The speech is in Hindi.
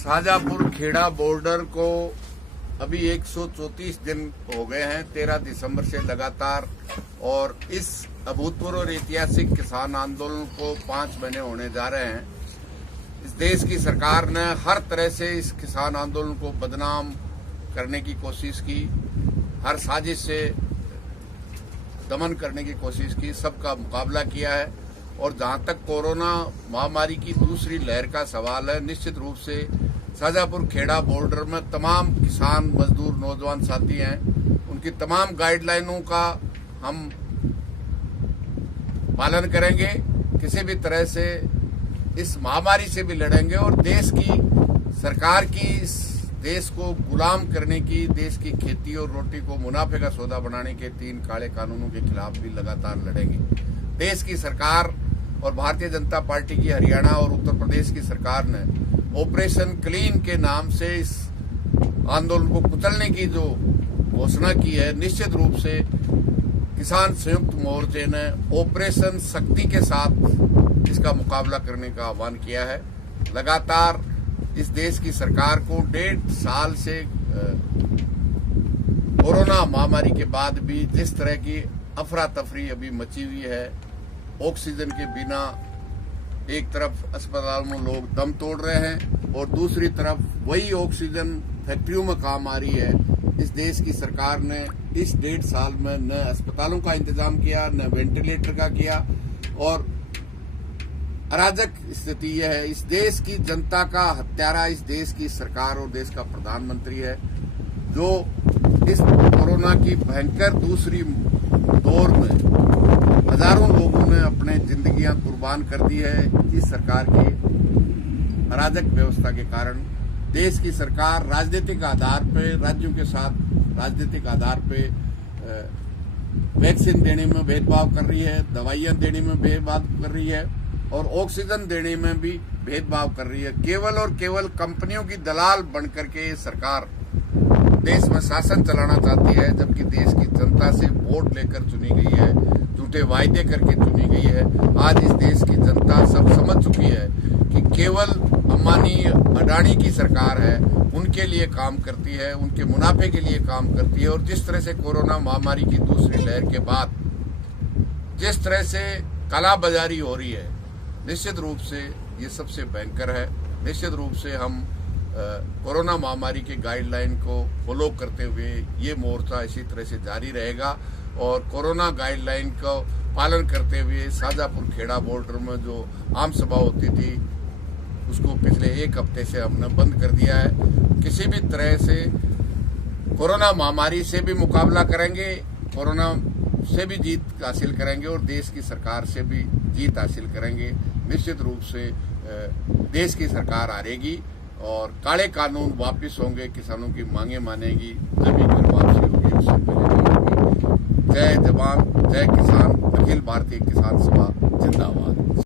शाजापुर खेड़ा बॉर्डर को अभी 134 दिन हो गए हैं 13 दिसंबर से लगातार, और इस अभूतपूर्व और ऐतिहासिक किसान आंदोलन को 5 महीने होने जा रहे हैं। इस देश की सरकार ने हर तरह से इस किसान आंदोलन को बदनाम करने की कोशिश की, हर साजिश से दमन करने की कोशिश की, सबका मुकाबला किया है। और जहां तक कोरोना महामारी की दूसरी लहर का सवाल है, निश्चित रूप से शाजापुर खेड़ा बॉर्डर में तमाम किसान मजदूर नौजवान साथी हैं, उनकी तमाम गाइडलाइनों का हम पालन करेंगे, किसी भी तरह से इस महामारी से भी लड़ेंगे और देश की सरकार की इस देश को गुलाम करने की, देश की खेती और रोटी को मुनाफे का सौदा बनाने के 3 काले कानूनों के खिलाफ भी लगातार लड़ेंगे। देश की सरकार और भारतीय जनता पार्टी की हरियाणा और उत्तर प्रदेश की सरकार ने ऑपरेशन क्लीन के नाम से इस आंदोलन को कुचलने की जो घोषणा की है, निश्चित रूप से किसान संयुक्त मोर्चे ने ऑपरेशन शक्ति के साथ इसका मुकाबला करने का आह्वान किया है। लगातार इस देश की सरकार को 1.5 साल से कोरोना महामारी के बाद भी जिस तरह की अफरा तफरी अभी मची हुई है, ऑक्सीजन के बिना एक तरफ अस्पतालों में लोग दम तोड़ रहे हैं और दूसरी तरफ वही ऑक्सीजन फैक्ट्रियों में काम आ रही है। इस देश की सरकार ने इस 1.5 साल में न अस्पतालों का इंतजाम किया, न वेंटिलेटर का किया, और अराजक स्थिति यह है, इस देश की जनता का हत्यारा इस देश की सरकार और देश का प्रधानमंत्री है, जो इस कोरोना की भयंकर दूसरी दौर में हजारों लोगों ने अपने जिंदगियां कुर्बान कर दी है। इस सरकार की अराजक व्यवस्था के कारण देश की सरकार राजनीतिक आधार पे, राज्यों के साथ राजनीतिक आधार पे वैक्सीन देने में भेदभाव कर रही है, दवाइयां देने में भेदभाव कर रही है और ऑक्सीजन देने में भी भेदभाव कर रही है। केवल और केवल कंपनियों की दलाल बनकर के सरकार देश में शासन चलाना चाहती है, जबकि देश की जनता से वोट लेकर चुनी गई है, झूठे वायदे करके चुनी गई है। आज इस देश की जनता सब समझ चुकी है कि केवल अंबानी अडानी की सरकार है, उनके लिए काम करती है, उनके मुनाफे के लिए काम करती है। और जिस तरह से कोरोना महामारी की दूसरी लहर के बाद जिस तरह से कालाबाजारी हो रही है, निश्चित रूप से ये सबसे भयंकर है। निश्चित रूप से हम कोरोना महामारी के गाइडलाइन को फॉलो करते हुए ये मोर्चा इसी तरह से जारी रहेगा और कोरोना गाइडलाइन का पालन करते हुए शाजापुर खेड़ा बॉर्डर में जो आम सभा होती थी उसको पिछले 1 हफ्ते से हमने बंद कर दिया है। किसी भी तरह से कोरोना महामारी से भी मुकाबला करेंगे, कोरोना से भी जीत हासिल करेंगे और देश की सरकार से भी जीत हासिल करेंगे। निश्चित रूप से देश की सरकार हारेगी और काले कानून वापस होंगे, किसानों की मांगे मानेगी, जमीन पर वापसी होगी, उससे पहले होगी। जय जवान जय किसान, अखिल भारतीय किसान सभा जिंदाबाद।